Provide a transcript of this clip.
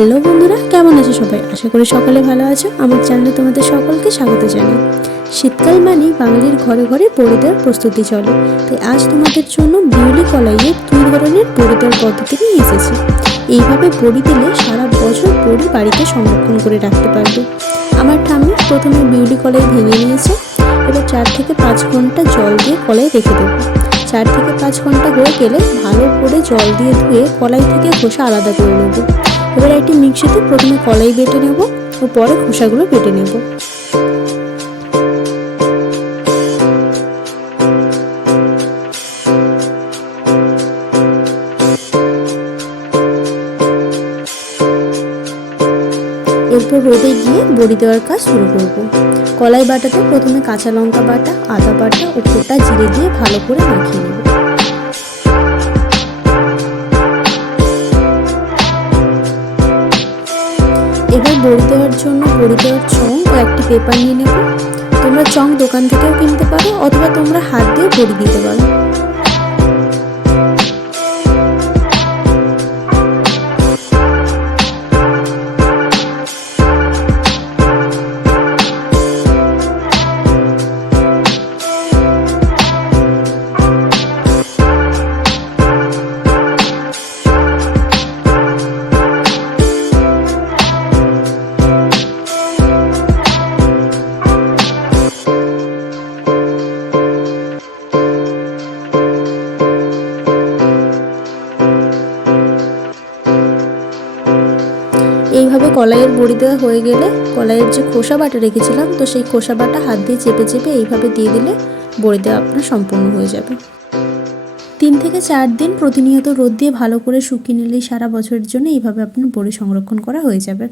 Hello বন্ধুরা, কেমন আছো সবাই? আশা করি সকলে ভালো আছো। আমার চ্যানেলে তোমাদের সকলকে স্বাগত জানাই। শীতকাল মানেই বাঙালির ঘরে ঘরে বড়ি দেওয়ার প্রস্তুতি চলে। তাই আজ তোমাদের জন্য বিউলি কলাইয়ের 2 ধরনের বড়ি দেওয়ার পদ্ধতি নিয়ে এসেছি। এইভাবে বড়ি দিলে সারা বছর বড়ি বাড়িতে সংরক্ষণ করে রাখতে পারবে। আমার ঠাম্মি প্রথমে বিউলি কলাই ভেঙে নিয়েছে। এবার 4 থেকে 5 ঘন্টা জল দিয়ে কলাই রেখে দেবো। 4 থেকে 5 ঘন্টা হয়ে গেলে ভালো করে জল দিয়ে ধুয়ে কলাই থেকে খোসা আলাদা করে নেব। এবার একটি মিক্সিতে প্রথমে কলাই বেটে নেব ও পরে খোসাগুলো বেটে নেব। এরপর রোদে গিয়ে বড়ি দেওয়ার কাজ শুরু করব। কলাই বাটাতে প্রথমে কাঁচা লঙ্কা বাটা, আদা বাটা ও গোটা জিরে দিয়ে ভালো করে মাখিয়ে নেব। এবার বড়ি দেওয়ার জন্য বড়ি দেওয়ার চং ও একটি পেপার নিয়ে নেব। তোমরা চং দোকান থেকেও কিনতে পারো অথবা তোমরা হাত দিয়ে বড়ি দিতে পারো। এইভাবে কলাইয়ের বড়ি দেওয়া হয়ে গেলে কলাইয়ের যে খোসা বাটা রেখেছিলাম, তো সেই খোসা বাটা হাত দিয়ে চেপে চেপে এইভাবে দিয়ে দিলে বড়ি দেওয়া আপনার সম্পূর্ণ হয়ে যাবে। 3 থেকে 4 দিন প্রতিনিয়ত রোদ দিয়ে ভালো করে শুকিয়ে নিলেই সারা বছরের জন্য এইভাবে আপনার বড়ি সংরক্ষণ করা হয়ে যাবে।